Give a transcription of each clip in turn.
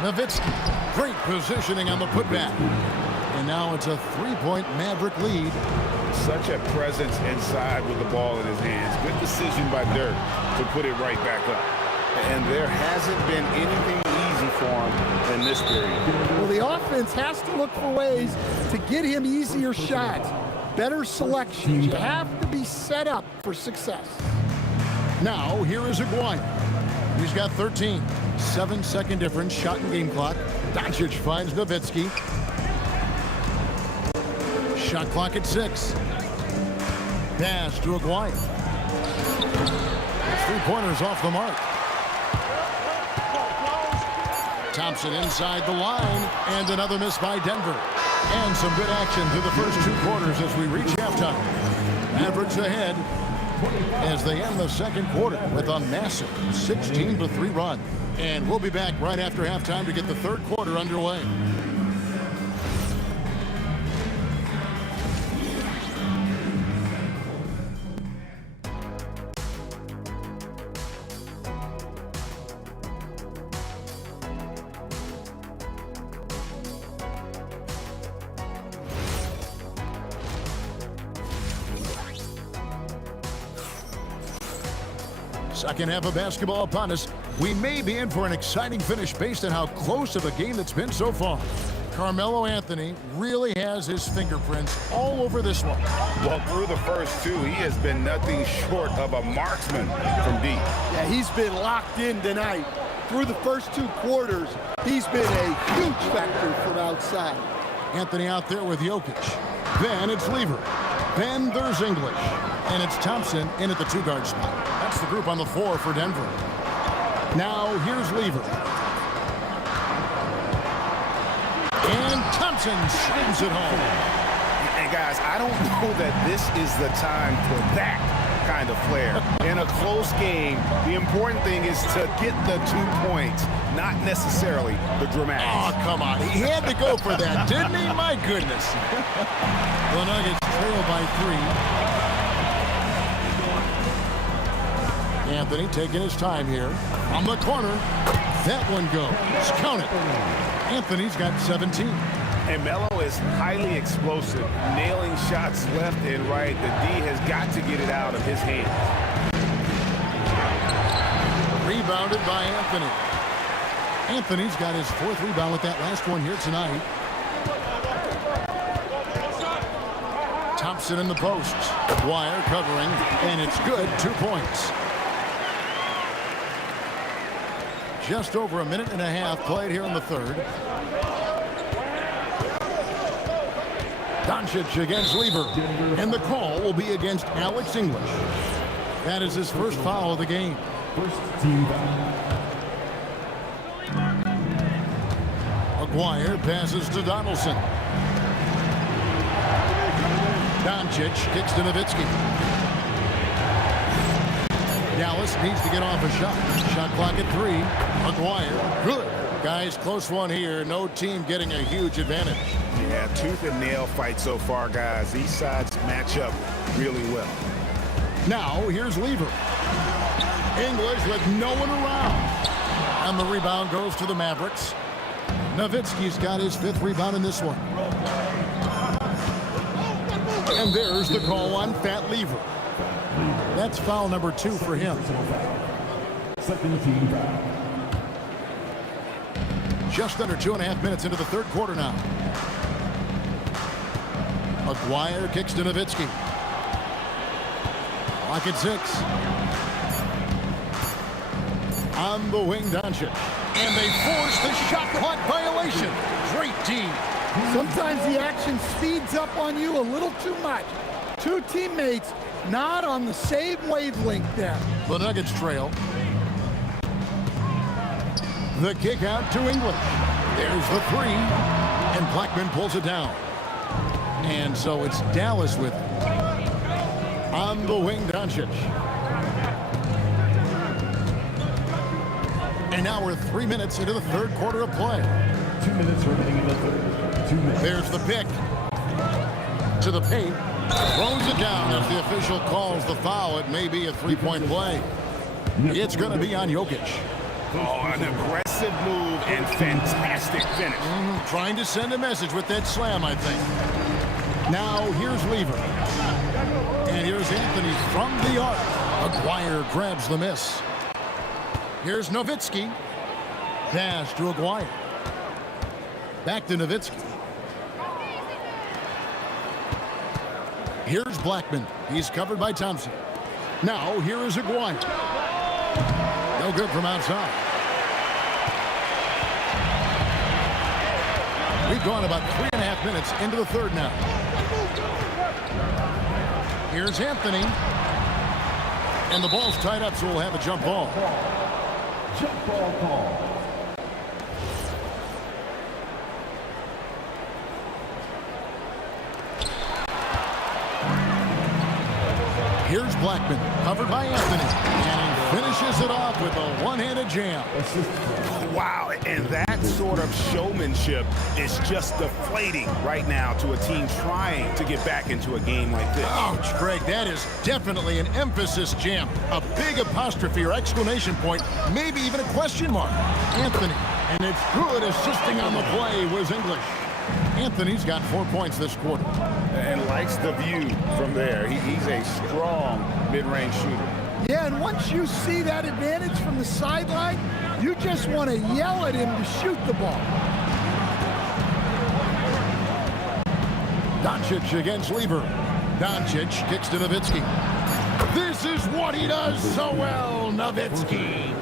Nowitzki, great positioning on the putback. And now it's a three-point Maverick lead. Such a presence inside with the ball in his hands. Good decision by Dirk to put it right back up. And there hasn't been anything easy for him in this period. Well, the offense has to look for ways to get him easier shots, better selections. You have to be set up for success. Now, here is Aguirre. He's got 13. 7-second difference, shot and game clock. Doncic finds Nowitzki. Shot clock at 6. Pass to Aguirre. Three-pointers off the mark. Thompson inside the line, and another miss by Denver. And some good action through the first 2 quarters as we reach halftime. Mavericks ahead as they end the second quarter with a massive 16-3 run. And we'll be back right after halftime to get the third quarter underway. Second half of basketball upon us. We may be in for an exciting finish based on how close of a game it's been so far. Carmelo Anthony really has his fingerprints all over this one. Well, through the first 2, he has been nothing short of a marksman from deep. Yeah, he's been locked in tonight. Through the first 2 quarters, he's been a huge factor from outside. Anthony out there with Jokic. Then it's Lever. Then there's English. And it's Thompson in at the 2-guard spot. That's the group on the floor for Denver. Now here's Lever. And Thompson slams it home. And guys, I don't know that this is the time for that kind of flair. In a close game, the important thing is to get the 2 points, not necessarily the dramatics. Oh, come on. He had to go for that, didn't he? My goodness. The Nuggets trail by 3. Anthony taking his time here. From the corner. That one goes. Count it. Anthony's got 17. And Melo is highly explosive, nailing shots left and right. The D has got to get it out of his hands. Rebounded by Anthony. Anthony's got his 4th rebound with that last one here tonight. Thompson in the posts. Wire covering, and it's good. 2 points. Just over a minute and a half played here in the third. Doncic against Lever. And the call will be against Alex English. That is his first foul of the game. First team foul. Aguirre passes to Donaldson. Doncic kicks to Nowitzki. Dallas needs to get off a shot. Shot clock at 3. Aguirre, good. Guys, close one here. No team getting a huge advantage. Yeah, tooth and nail fight so far, guys. These sides match up really well. Now, here's Lever. English with no one around. And the rebound goes to the Mavericks. Nowitzki's got his 5th rebound in this one. And there's the call on Fat Lever. That's foul number 2 for him. Second team foul. Just under 2.5 minutes into the third quarter now. Aguirre kicks to Nowitzki. Clock at 6. On the wing, Doncic. And they force the shot clock violation. Great team. Sometimes the action speeds up on you a little too much. 2 teammates not on the same wavelength there. The Nuggets trail. The kick out to English. There's the 3. And Blackman pulls it down. And so it's Dallas with it. On the wing, Doncic. And now we're 3 minutes into the third quarter of play. 2 minutes remaining in the third. 2 minutes. There's the pick. To the paint. Throws it down as the official calls the foul. It may be a 3-point play. It's going to be on Jokic. Oh, an aggressive move and fantastic finish. Trying to send a message with that slam, I think. Now, here's Lever. And here's Anthony from the arc. Aguirre grabs the miss. Here's Nowitzki. Pass to Aguirre. Back to Nowitzki. Here's Blackman. He's covered by Thompson. Now, here is Aguirre. No good from outside. We've gone about 3.5 minutes into the third now. Here's Anthony. And the ball's tied up, so we'll have a jump ball. Jump ball call. Here's Blackman, covered by Anthony. And he finishes it off with a one-handed jam. Wow, and that sort of showmanship is just deflating right now to a team trying to get back into a game like this. Ouch, Greg, that is definitely an emphasis jam. A big apostrophe or exclamation point, maybe even a question mark. Anthony, and it's good assisting on the play was English. Anthony's got 4 points this quarter. And likes the view from there. He's a strong mid-range shooter. Yeah, and once you see that advantage from the sideline, you just want to yell at him to shoot the ball. Doncic against Lever. Doncic kicks to Nowitzki. This is what he does so well, Nowitzki.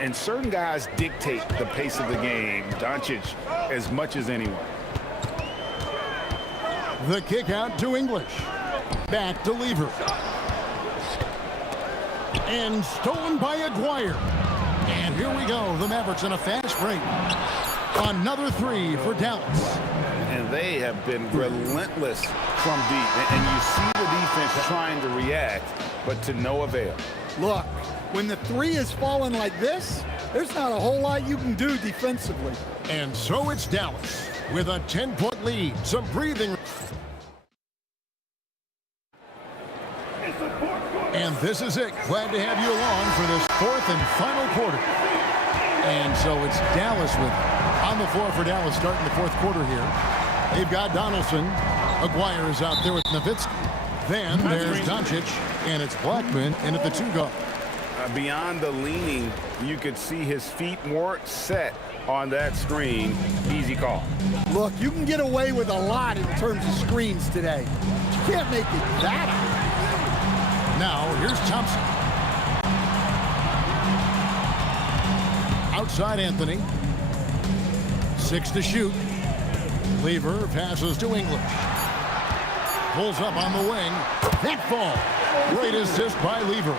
And certain guys dictate the pace of the game. Doncic as much as anyone. The kick out to English. Back to Lever. And stolen by Aguirre. And here we go. The Mavericks in a fast break. Another three for Dallas. And they have been relentless from deep. And you see the defense trying to react, but to no avail. Look, when the three is falling like this, there's not a whole lot you can do defensively. And so it's Dallas with a 10-point lead. Some breathing. And this is it. Glad to have you along for this fourth and final quarter. And so it's Dallas with it. On the floor for Dallas starting the fourth quarter here. They've got Donaldson. Aguirre is out there with Nowitzki. Then there's Doncic, and it's Blackman in at the two guard. Beyond the leaning, you could see his feet more set on that screen. Easy call. Look, you can get away with a lot in terms of screens today. You can't make it that high. Now, here's Thompson. Outside Anthony. 6 to shoot. Lever passes to English. Pulls up on the wing. That fall. Great assist by Lever.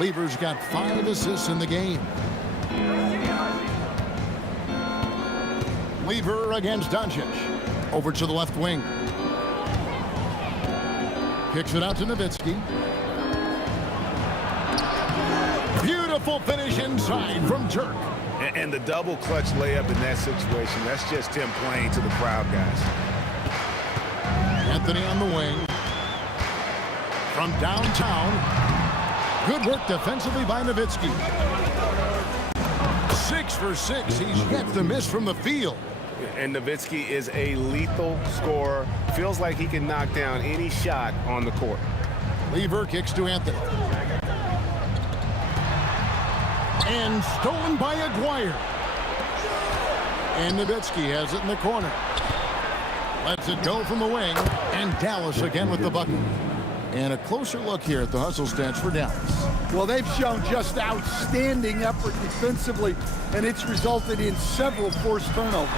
Lever's got 5 assists in the game. Lever against Doncic. Over to the left wing. Kicks it out to Nowitzki. Beautiful finish inside from Turk. And the double clutch layup in that situation, that's just him playing to the crowd, guys. Anthony on the wing. From downtown. Good work defensively by Nowitzki. 6 for 6. He's yet to miss from the field. And Nowitzki is a lethal scorer. Feels like he can knock down any shot on the court. Lever kicks to Anthony. And stolen by Aguirre. And Nowitzki has it in the corner. Lets it go from the wing. And Dallas again with the bucket. And a closer look here at the hustle stats for Dallas. Well, they've shown just outstanding effort defensively, and it's resulted in several forced turnovers.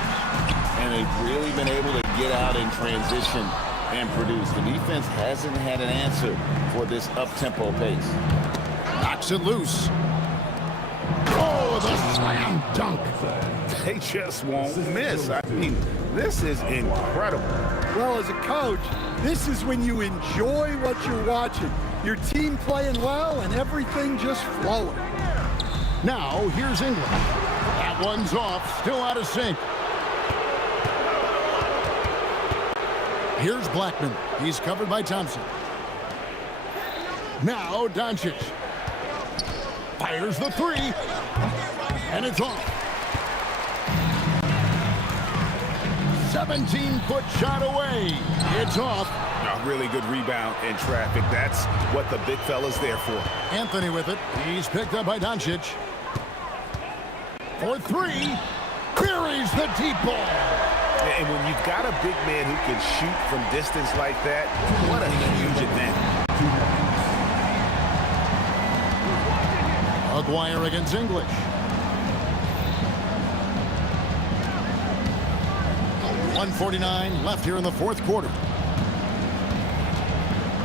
And they've really been able to get out in transition and produce. The defense hasn't had an answer for this up-tempo pace. Knocks it loose. Oh, the slam dunk. They just won't miss. I mean, this is incredible. Well, as a coach, this is when you enjoy what you're watching. Your team playing well and everything just flowing. Now, here's English. That one's off, still out of sync. Here's Blackman. He's covered by Thompson. Now, Doncic. Fires the three. And it's off. 17-foot shot away. It's off. A really good rebound in traffic. That's what the big fella's there for. Anthony with it. He's picked up by Doncic. For three. Buries the deep ball. And when you've got a big man who can shoot from distance like that, what a huge advantage. Aguirre against English. .149 left here in the fourth quarter.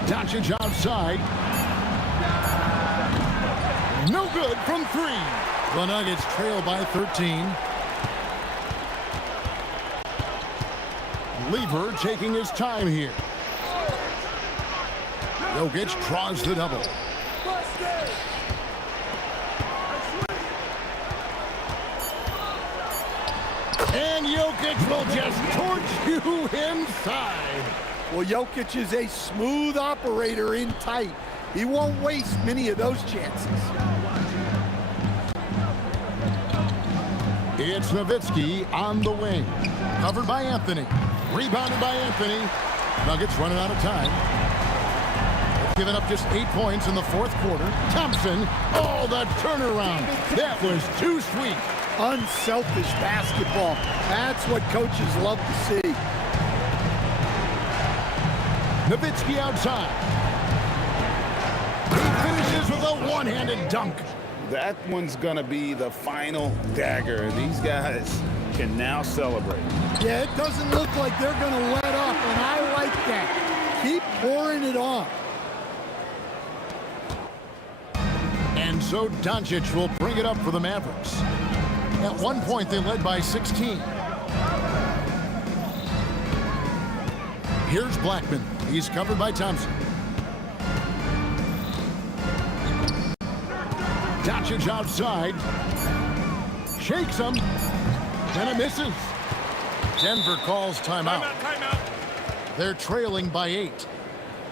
Doncic outside. No good from three. The Nuggets trail by 13. Lever taking his time here. Jokic draws the double. And Jokic will just torch you inside. Well, Jokic is a smooth operator in tight. He won't waste many of those chances. It's Nowitzki on the wing. Covered by Anthony. Rebounded by Anthony. Nuggets running out of time. Giving up just 8 points in the fourth quarter. Thompson. Oh, the turnaround. That was too sweet. Unselfish basketball. That's what coaches love to see. Nowitzki outside. He finishes with a one-handed dunk. That one's going to be the final dagger. These guys can now celebrate. Yeah, it doesn't look like they're going to let up, and I like that. Keep pouring it on. And so Doncic will bring it up for the Mavericks. At one point, they led by 16. Here's Blackman. He's covered by Thompson. Doncic outside. Shakes him. Then it misses. Denver calls timeout. They're trailing by 8.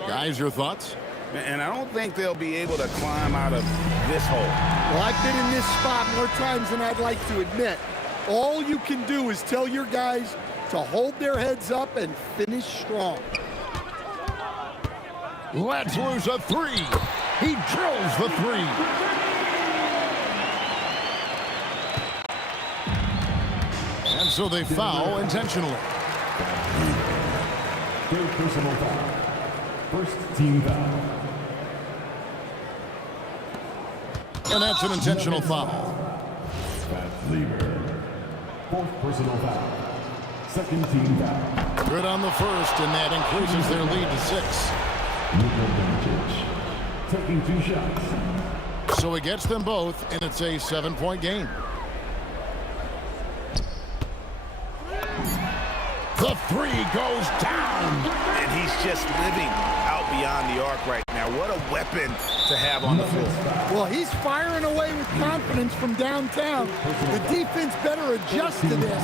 Guys, your thoughts? And I don't think they'll be able to climb out of this hole. Well, I've been in this spot more times than I'd like to admit. All you can do is tell your guys to hold their heads up and finish strong. Let's lose a three. He drills the three. And so they foul intentionally. Third personal foul. First team foul. And that's an intentional foul. That's Lever. Fourth personal foul. Second team foul. Good on the first, and that increases their lead to 6. Doncic taking 2 shots. So he gets them both, and it's a 7-point game. The three goes down. And he's just living out beyond the arc right now. What a weapon to have on the floor. Well, he's firing away with confidence from downtown. The defense better adjust to this,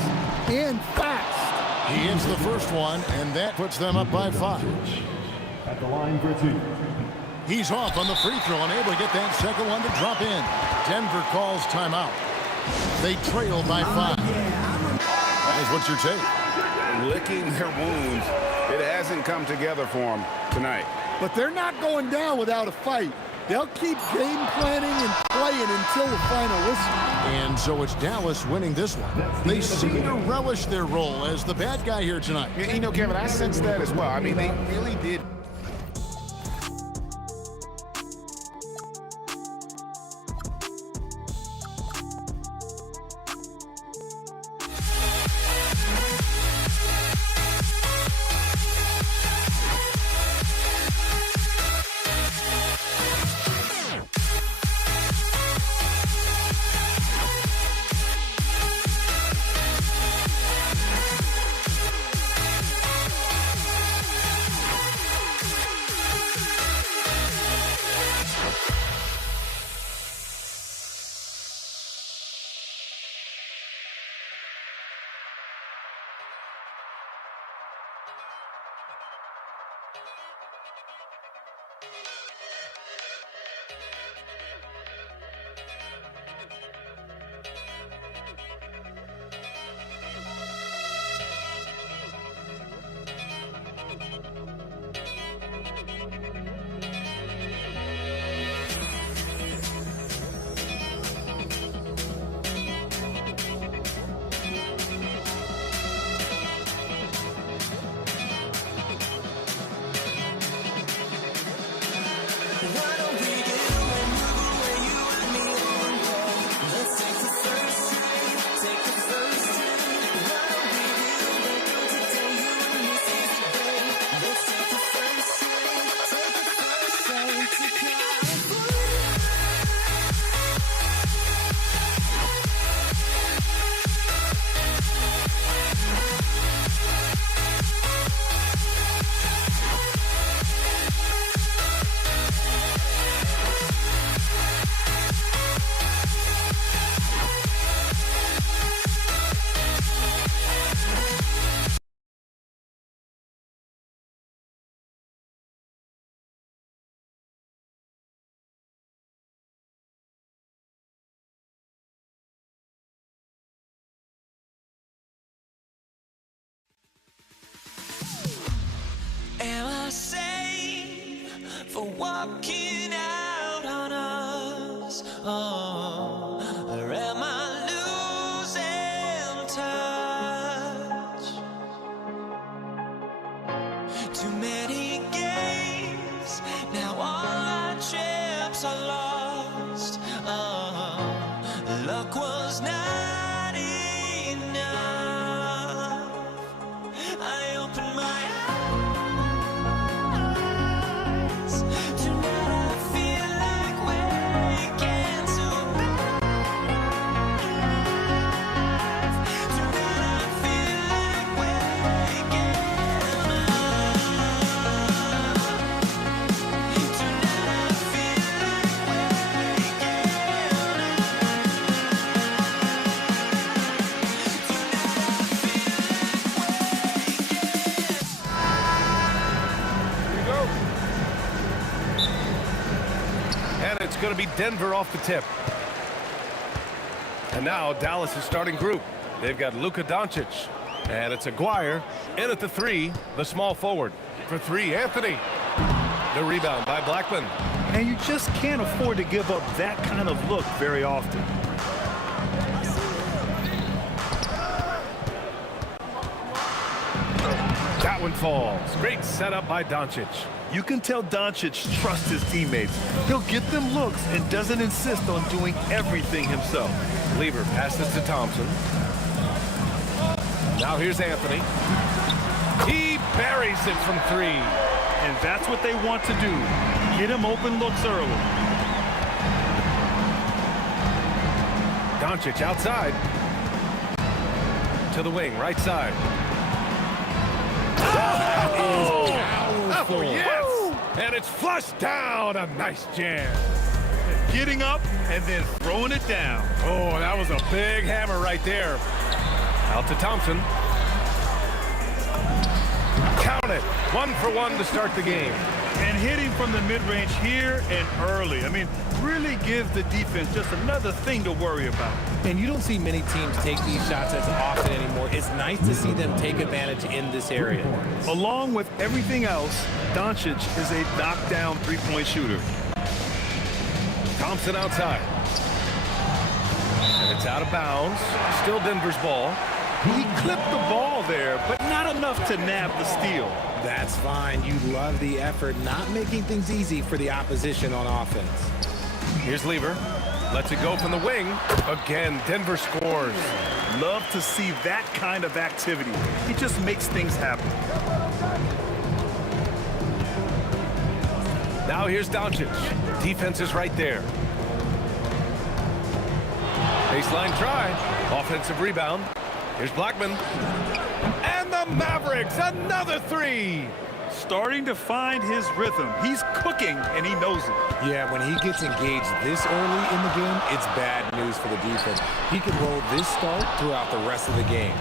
and fast. He hits the first one, and that puts them up by 5. At the line for 2. He's off on the free throw and able to get that second one to drop in. Denver calls timeout. They trail by 5. Guys, what's your take? Licking their wounds. It hasn't come together for them tonight. But they're not going down without a fight. They'll keep game planning and playing until the final whistle. And so it's Dallas winning this one. They seem to relish their role as the bad guy here tonight. You know, Kevin, I sense that as well. I mean, they really did. for walking out on us. Oh, or am I losing touch? Too many games, now all our chips are lost. Oh, luck was not enough. I opened my eyes. Tonight I feel like waking to life. Tonight I feel like waking up. Tonight I feel like waking And it's going to be Denver off the tip. And now Dallas is starting group. They've got Luka Doncic. And it's Aguirre in at the 3, the small forward. For 3, Anthony. The rebound by Blackman. And you just can't afford to give up that kind of look very often. That one falls. Great setup by Doncic. You can tell Doncic trusts his teammates. He'll get them looks and doesn't insist on doing everything himself. Lever passes to Thompson. Now here's Anthony. He buries it from 3. And that's what they want to do. Get him open looks early. Doncic outside. To the wing, right side. Oh, yes! And it's flushed down. A nice jam. Getting up and then throwing it down. Oh, that was a big hammer right there. Out to Thompson. Count it. 1 for 1 to start the game. And hitting from the mid-range here and early. I mean, really gives the defense just another thing to worry about. And you don't see many teams take these shots as often anymore. It's nice to see them take advantage in this area. Along with everything else, Doncic is a knockdown three-point shooter. Thompson outside. And it's out of bounds. Still Denver's ball. He clipped the ball there, but not enough to nab the steal. That's fine. You love the effort, not making things easy for the opposition on offense. Here's Lever. Lets it go from the wing. Again, Denver scores. Love to see that kind of activity. He just makes things happen. Now here's Doncic. Defense is right there. Baseline try. Offensive rebound. Here's Blackman. And the Mavericks, another 3. Starting to find his rhythm. He's cooking, and he knows it. Yeah, when he gets engaged this early in the game, it's bad news for the defense. He can roll this start throughout the rest of the game.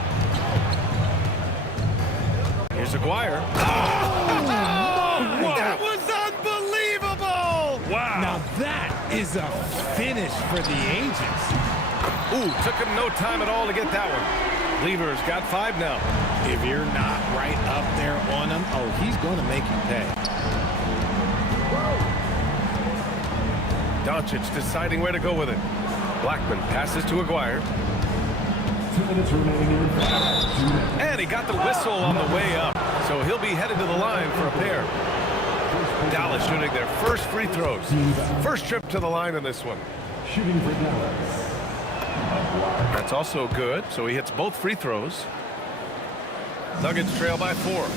Here's Aguirre. That was unbelievable! Wow. Now that is a finish for the ages. Ooh, took him no time at all to get that one. Lever's got 5 now. If you're not right up there on him, oh, he's going to make you pay. Doncic deciding where to go with it. Blackman passes to Aguirre. 2 minutes remaining in the quarter. 2 minutes. And he got the whistle on the way up. So he'll be headed to the line for a pair. Dallas shooting their first free throws. First trip to the line in this one. Shooting for Dallas. That's also good. So he hits both free throws. Nuggets trail by 4.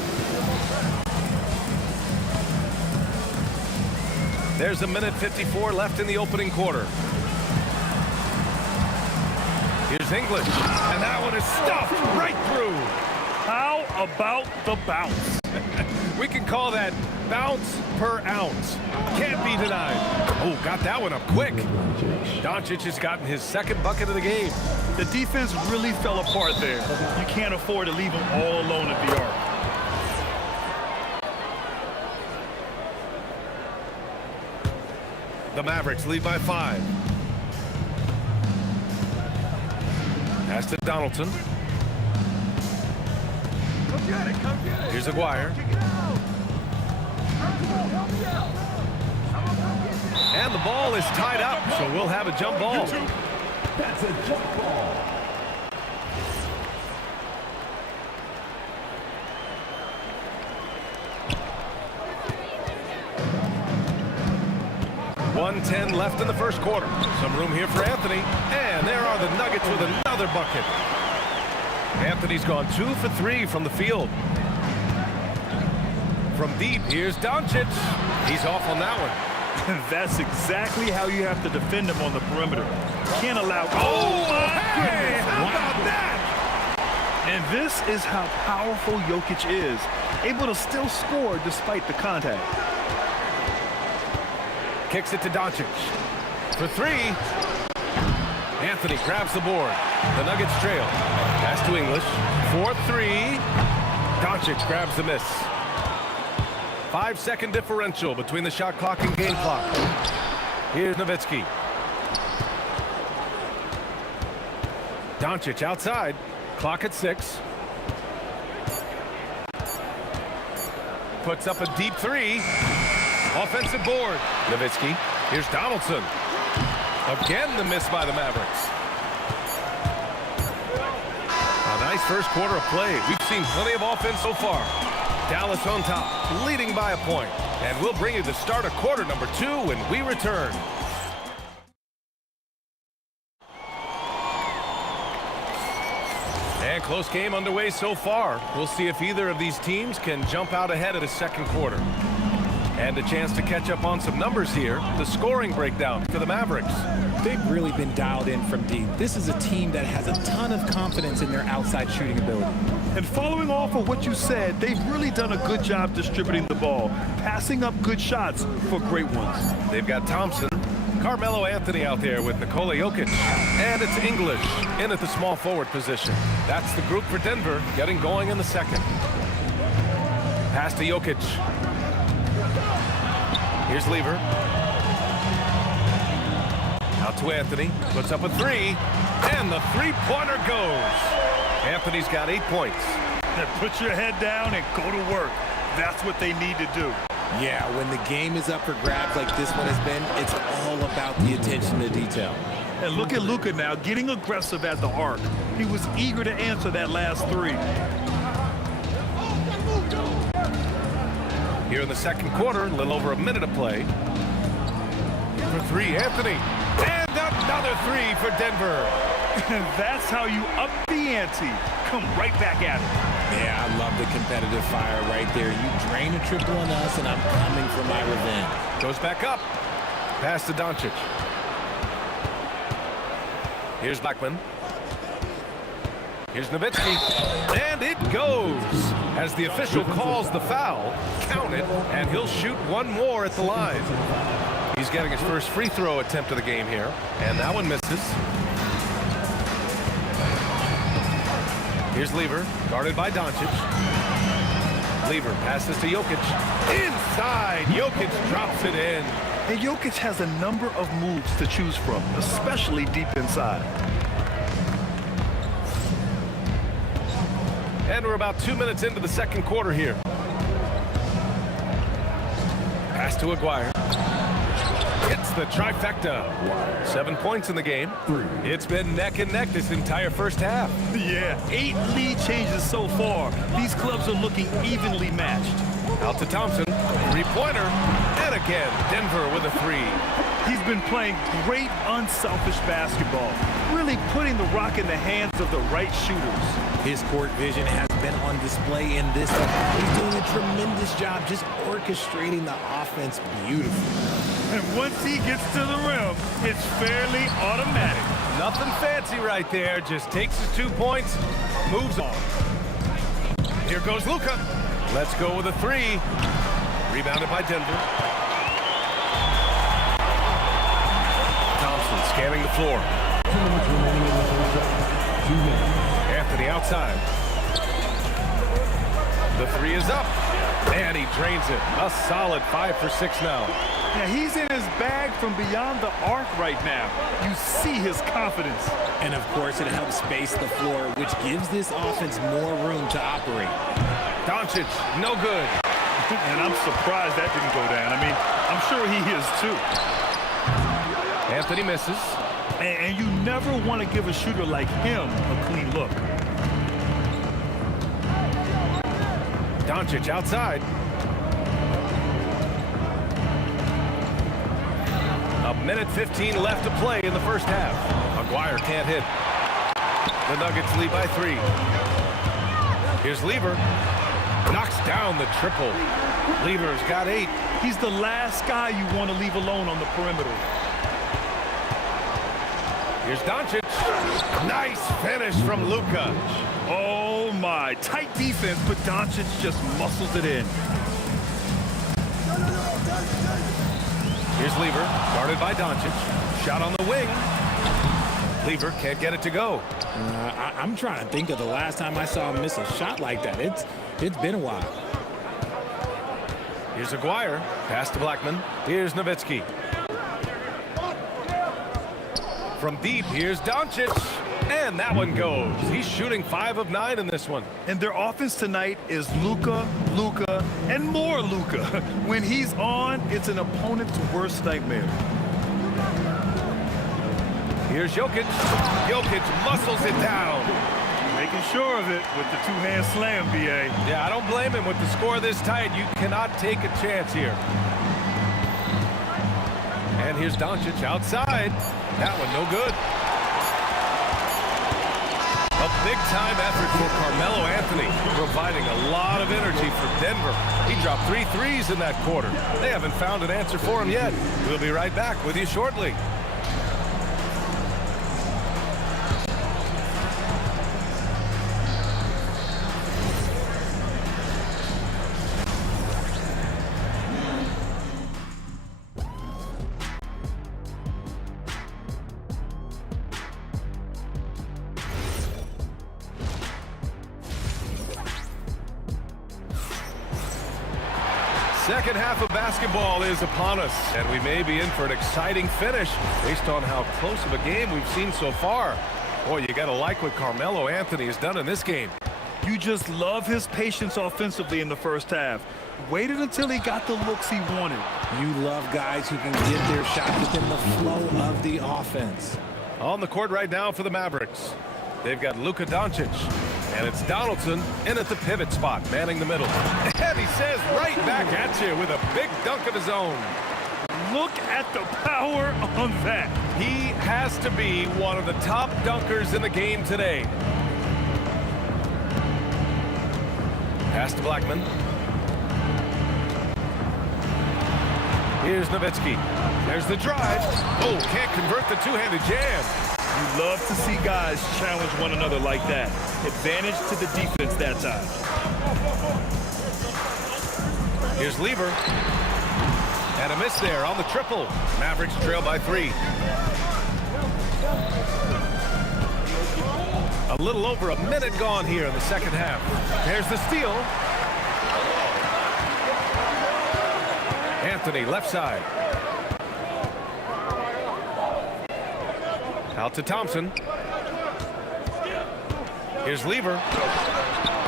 There's 1:54 left in the opening quarter. Here's English. And that one is stuffed right through. How about the bounce? We can call that bounce per ounce. Can't be denied. Oh, got that one up quick. Doncic has gotten his second bucket of the game. The defense really fell apart there. You can't afford to leave them all alone at the arc. The Mavericks lead by 5. Pass to Donaldson. Here's Aguirre. And the ball is tied up, so we'll have a jump ball. That's a jump ball. .110 left in the first quarter. Some room here for Anthony. And there are the Nuggets with another bucket. Anthony's gone 2 for 3 from the field. From deep, here's Doncic. He's off on that one. That's exactly how you have to defend him on the perimeter. Can't allow... Oh, my goodness! How about that? And this is how powerful Jokic is. Able to still score despite the contact. Kicks it to Doncic. For 3. Anthony grabs the board. The Nuggets trail. Pass to English. 4-3. Doncic grabs the miss. 5-second differential between the shot clock and game clock. Here's Nowitzki. Doncic outside. Clock at 6. Puts up a deep 3. Offensive board. Nowitzki. Here's Donaldson. Again, the miss by the Mavericks. A nice first quarter of play. We've seen plenty of offense so far. Dallas on top, leading by a point. And we'll bring you the start of quarter number 2 when we return. And close game underway so far. We'll see if either of these teams can jump out ahead of the second quarter. And a chance to catch up on some numbers here. The scoring breakdown for the Mavericks. They've really been dialed in from deep. This is a team that has a ton of confidence in their outside shooting ability. And following off of what you said, they've really done a good job distributing the ball, passing up good shots for great ones. They've got Thompson, Carmelo Anthony out there with Nikola Jokic. And it's English in at the small forward position. That's the group for Denver getting going in the second. Pass to Jokic. Here's Lever. Out to Anthony. Puts up a 3. And the three-pointer goes. Anthony's got 8 points. Put your head down and go to work. That's what they need to do. Yeah, when the game is up for grabs like this one has been, it's all about the attention to detail. And look at Luka now, getting aggressive at the arc. He was eager to answer that last 3. Here in the second quarter, a little over a minute of play. For 3, Anthony. And another 3 for Denver. And that's how you up the ante. Come right back at it. Yeah, I love the competitive fire right there. You drain a triple on us, and I'm coming for my revenge. Goes back up. Pass to Doncic. Here's Blackman. Here's Nowitzki. And it goes. As the official calls the foul, count it, and he'll shoot one more at the line. He's getting his first free throw attempt of the game here, and that one misses. Here's Lever, guarded by Doncic. Lever passes to Jokic. Inside, Jokic drops it in. And Jokic has a number of moves to choose from, especially deep inside. And we're about 2 minutes into the second quarter here. Pass to Aguirre. It's the trifecta. 7 points in the game. It's been neck and neck this entire first half. Yeah, 8 lead changes so far. These clubs are looking evenly matched. Out to Thompson. Three-pointer. And again, Denver with a 3. He's been playing great unselfish basketball, really putting the rock in the hands of the right shooters. His court vision has been on display in this one. He's doing a tremendous job just orchestrating the offense beautifully. And once he gets to the rim, it's fairly automatic. Nothing fancy right there. Just takes his 2 points, moves on. Here goes Luka. Let's go with a 3. Rebounded by Denver. Thompson scanning the floor. 2 minutes remaining in the first half. 2 minutes. Anthony outside. The 3 is up. And he drains it. A solid 5 for 6 now. Yeah, he's in his bag from beyond the arc right now. You see his confidence. And of course, it helps space the floor, which gives this offense more room to operate. Doncic, no good. And I'm surprised that didn't go down. I mean, I'm sure he is too. Anthony misses. And you never want to give a shooter like him a clean look. Doncic outside. A minute 15 left to play in the first half. Maguire can't hit. The Nuggets lead by 3. Here's Lever. Knocks down the triple. Lever's got 8. He's the last guy you want to leave alone on the perimeter. Here's Doncic. Nice finish from Luka. Oh my, tight defense, but Doncic just muscles it in. Here's Lever, guarded by Doncic. Shot on the wing. Lever can't get it to go. I'm trying to think of the last time I saw him miss a shot like that. It's been a while. Here's Aguirre. Pass to Blackman. Here's Nowitzki. From deep, here's Doncic. And that one goes. He's shooting 5 of 9 in this one. And their offense tonight is Luka, Luka, and more Luka. When he's on, it's an opponent's worst nightmare. Here's Jokic. Jokic muscles it down. Making sure of it with the two-hand slam, B.A. Yeah, I don't blame him. With the score this tight, you cannot take a chance here. And here's Doncic outside. That one no good. A big-time effort for Carmelo Anthony, providing a lot of energy for Denver. He dropped 3 threes in that quarter. They haven't found an answer for him yet. We'll be right back with you shortly. Second half of basketball is upon us, and we may be in for an exciting finish based on how close of a game we've seen so far. Boy, you gotta like what Carmelo Anthony has done in this game. You just love his patience offensively in the first half. Waited until he got the looks he wanted. You love guys who can get their shot within the flow of the offense. On the court right now for the Mavericks, they've got Luka Doncic, and it's Donaldson in at the pivot spot, manning the middle. And he says right back at you with a big dunk of his own. Look at the power on that. He has to be one of the top dunkers in the game today. Pass to Blackman. Here's Nowitzki. There's the drive. Oh, can't convert the two-handed jam. You love to see guys challenge one another like that. Advantage to the defense that time. Here's Lever. And a miss there on the triple. Mavericks trail by 3. A little over a minute gone here in the second half. There's the steal. Anthony left side. Out to Thompson. Here's Lever.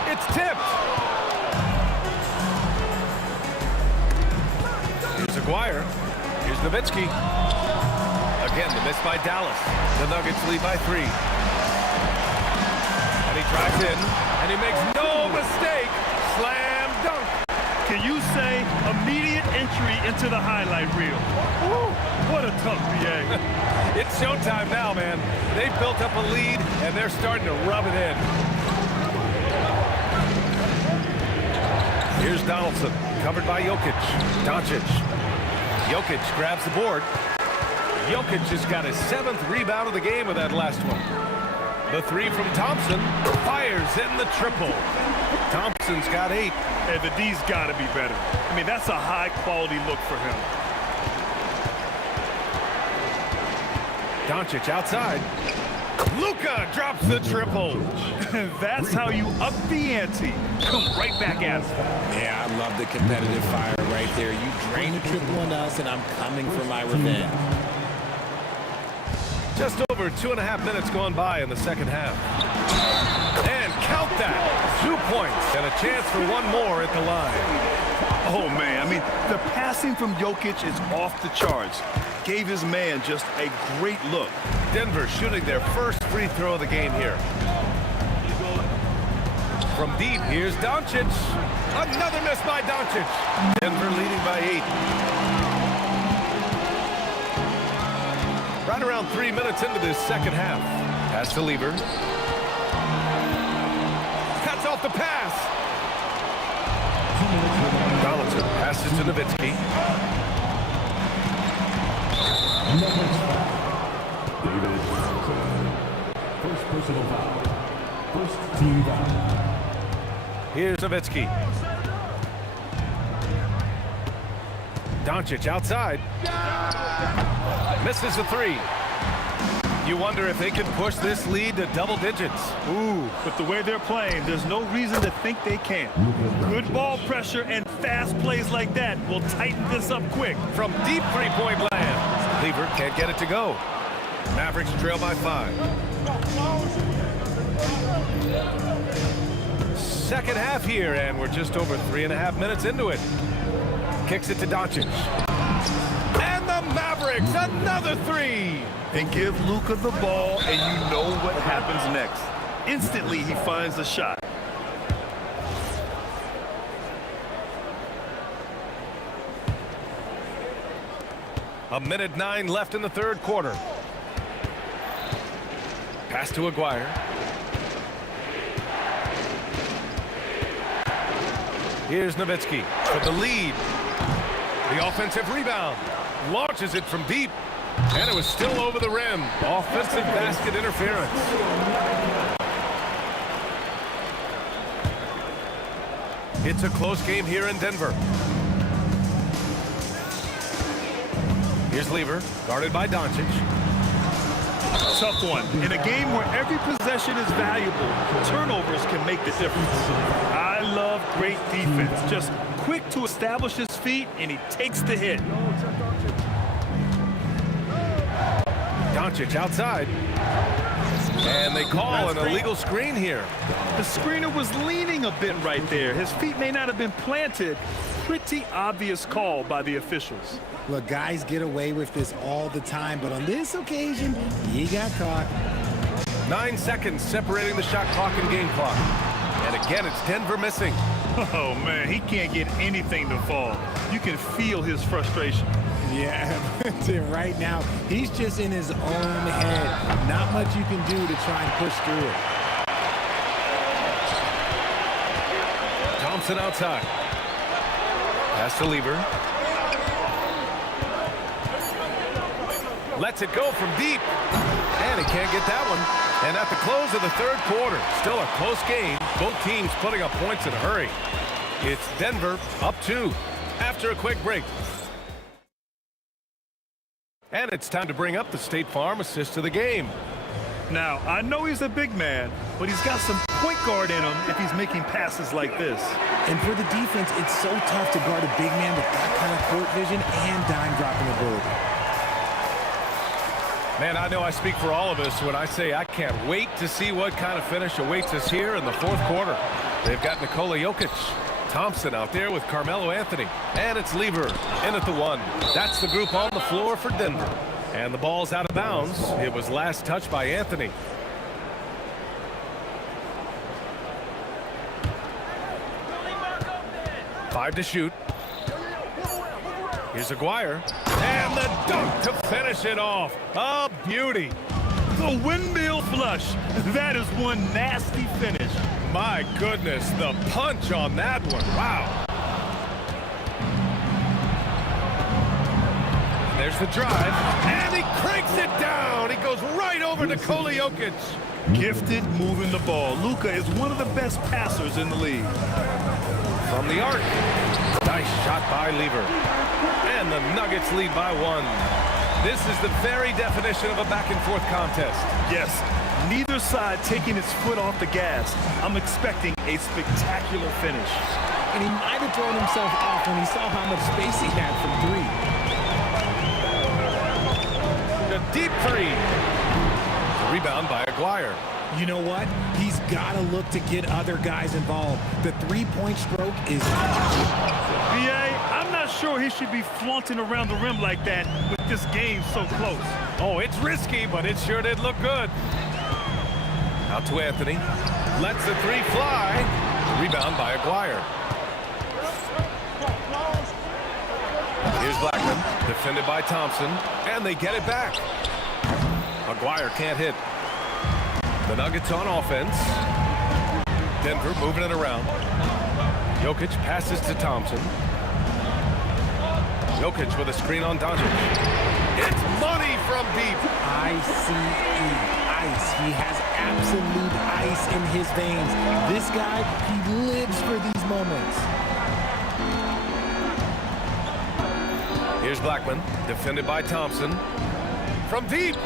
It's tipped. Here's Aguirre. Here's Nowitzki. Again, the miss by Dallas. The Nuggets lead by 3. And he drives in, and he makes no mistake. Slam dunk. Can you say immediate entry into the highlight reel? Woo, what a tough BA. It's showtime now, man. They've built up a lead, and they're starting to rub it in. Here's Donaldson, covered by Jokic. Doncic. Jokic grabs the board. Jokic has got his 7th rebound of the game with that last one. The 3 from Thompson fires in the triple. Thompson's got 8. And the D's got to be better. I mean, that's a high-quality look for him. Doncic outside. Luka drops the triple. That's how you up the ante. Come right back at him. Yeah, I love the competitive fire right there. You drain a triple on us, and I'm coming for my revenge. Just over 2.5 minutes gone by in the second half. And count that. 2 points and a chance for one more at the line. Oh, man, I mean, the passing from Jokic is off the charts. Gave his man just a great look. Denver shooting their first free throw of the game here. From deep, here's Doncic. Another miss by Doncic. Denver leading by 8. Right around 3 minutes into this second half. Pass to Lever. Cuts off the pass. Donaldson passes to Nowitzki. David. First personal foul. First team foul. Here's Nowitzki. Doncic outside. Misses the 3. You wonder if they can push this lead to double digits. Ooh, but the way they're playing, there's no reason to think they can't. Good ball pressure and fast plays like that will tighten this up quick. From deep three-point land. Lever can't get it to go. Mavericks trail by 5. Second half here, and we're just over 3.5 minutes into it. Kicks it to Doncic. And the Mavericks, another 3. And give Luka the ball, and you know what happens next. Instantly, he finds a shot. A minute 9 left in the third quarter. Pass to Aguirre. Here's Nowitzki for the lead. The offensive rebound. Launches it from deep. And it was still over the rim. Offensive basket interference. It's a close game here in Denver. Here's Lever, guarded by Doncic. Tough one. In a game where every possession is valuable, turnovers can make the difference. I love great defense. Just quick to establish his feet, and he takes the hit. Doncic outside. And they call an illegal screen here. The screener was leaning a bit right there. His feet may not have been planted. Pretty obvious call by the officials. Look, guys get away with this all the time, but on this occasion, he got caught. 9 seconds separating the shot clock and game clock. And again, it's Denver missing. Oh, man, he can't get anything to fall. You can feel his frustration. Yeah, right now, he's just in his own head. Not much you can do to try and push through it. Thompson outside. Pass to Lever. Lets it go from deep. And he can't get that one. And at the close of the third quarter, still a close game. Both teams putting up points in a hurry. It's Denver up 2 after a quick break. And it's time to bring up the State Farm assist of the game. Now, I know he's a big man, but he's got some point guard in him if he's making passes like this. And for the defense, it's so tough to guard a big man with that kind of court vision and dime dropping ability. Man, I know I speak for all of us when I say I can't wait to see what kind of finish awaits us here in the fourth quarter. They've got Nikola Jokic. Thompson out there with Carmelo Anthony. And it's Lever in at the 1. That's the group on the floor for Denver. And the ball's out of bounds. It was last touched by Anthony. Five to shoot. Here's Aguirre. And the dunk to finish it off. A beauty. The windmill flush. That is one nasty finish. My goodness, the punch on that one. Wow. There's the drive. And he cranks it down. He goes right over Nikola Jokic. Gifted moving the ball. Luka is one of the best passers in the league. From the arc. Nice shot by Lever. And the Nuggets lead by 1. This is the very definition of a back-and-forth contest. Yes, neither side taking its foot off the gas. I'm expecting a spectacular finish. And he might have thrown himself off when he saw how much space he had from 3. The deep 3. Rebound by Aguirre. You know what? He's got to look to get other guys involved. The three-point stroke is... Yeah, sure he should be flaunting around the rim like that with this game so close. Oh, it's risky, but it sure did look good. Out to Anthony. Lets the three fly. Rebound by Aguirre. Here's Blackman, defended by Thompson, and they get it back. Aguirre can't hit. The Nuggets on offense. Denver moving it around. Jokic passes to Thompson. Jokic with a screen on Doncic. It's money from deep. ICE, ice. He has absolute ice in his veins. This guy, he lives for these moments. Here's Blackman, defended by Thompson. From deep.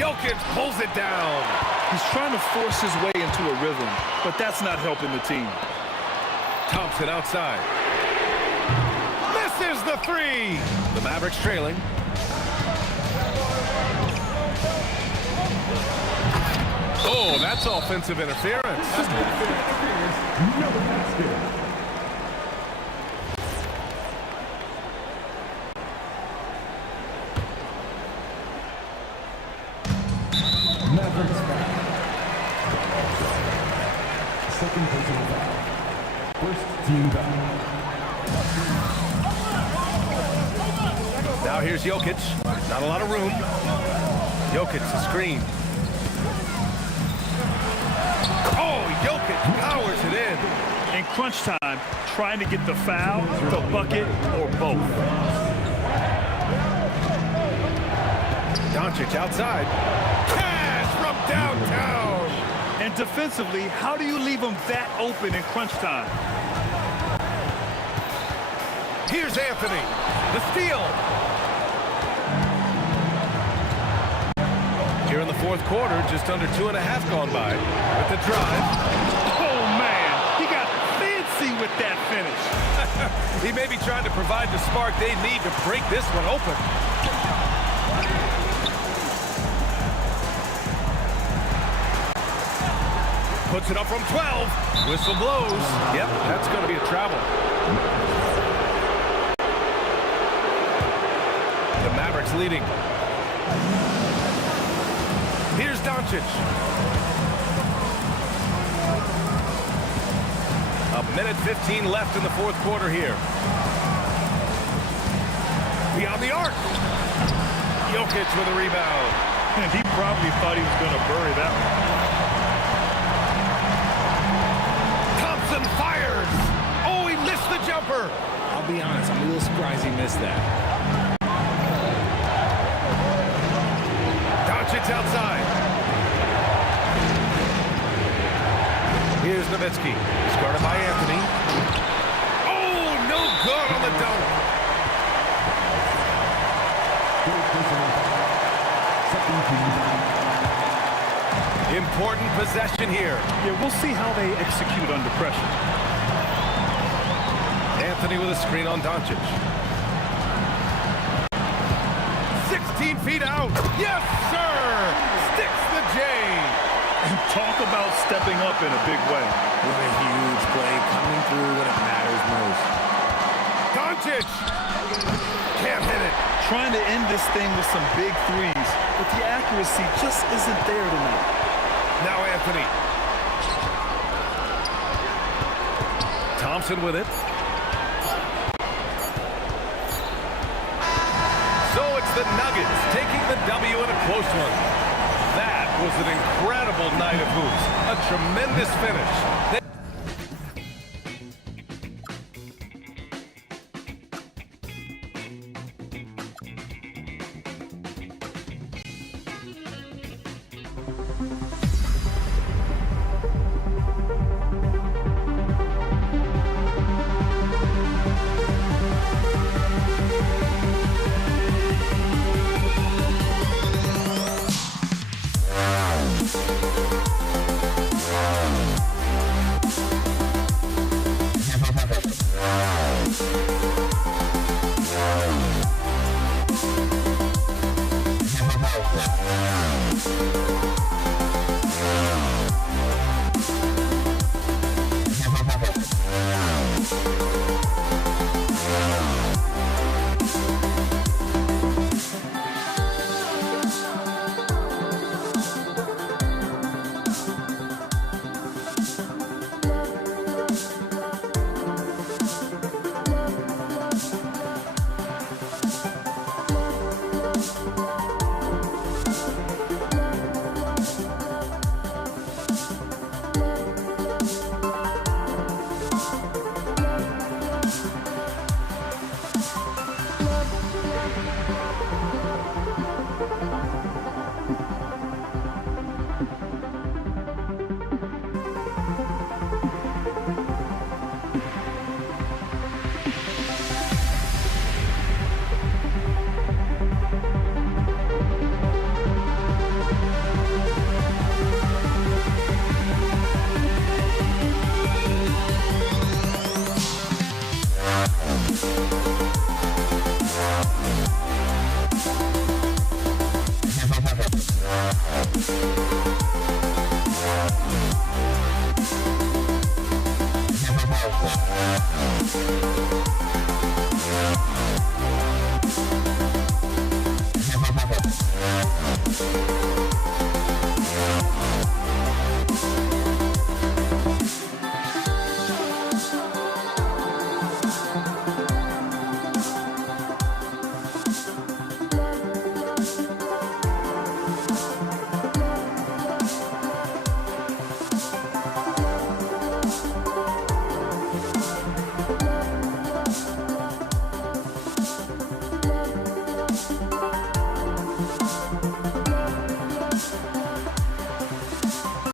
Jokic pulls it down. He's trying to force his way into a rhythm, but that's not helping the team. Thompson outside. Misses the three. The Mavericks trailing. Oh, that's offensive interference. No basket. Mavericks foul. Second personal foul. First team foul. Now here's Jokic. Not a lot of room. Jokic, the screen. Oh, Jokic powers it in. In crunch time, trying to get the foul, the bucket, or both. Doncic outside. Cash from downtown. And defensively, how do you leave him that open in crunch time? Here's Anthony. The steal. Here in the fourth quarter, just under 2.5 gone by. With the drive. Oh, man, he got fancy with that finish. He may be trying to provide the spark they need to break this one open. Puts it up from 12. Whistle blows. Yep, that's going to be a travel. The Mavericks leading. Here's Doncic. A minute 15 left in the fourth quarter here. Beyond the arc. Jokic with a rebound. And he probably thought he was going to bury that one. Thompson fires. Oh, he missed the jumper. I'll be honest, I'm a little surprised he missed that. Doncic outside. Here's Nowitzki. He's guarded by Anthony. Oh, no good on the dunk. Second team foul. Important possession here. Yeah, we'll see how they execute under pressure. Anthony with a screen on Doncic. 16 feet out. Yes, sir. Sticks the J. And talk about stepping up in a big way. What a huge play coming through when it matters most. Doncic. Can't hit it. Trying to end this thing with some big threes, but the accuracy just isn't there tonight. Now Anthony. Thompson with it. So it's the Nuggets taking the W in a close one. That was an incredible night of hoops. A tremendous finish. We'll be right back.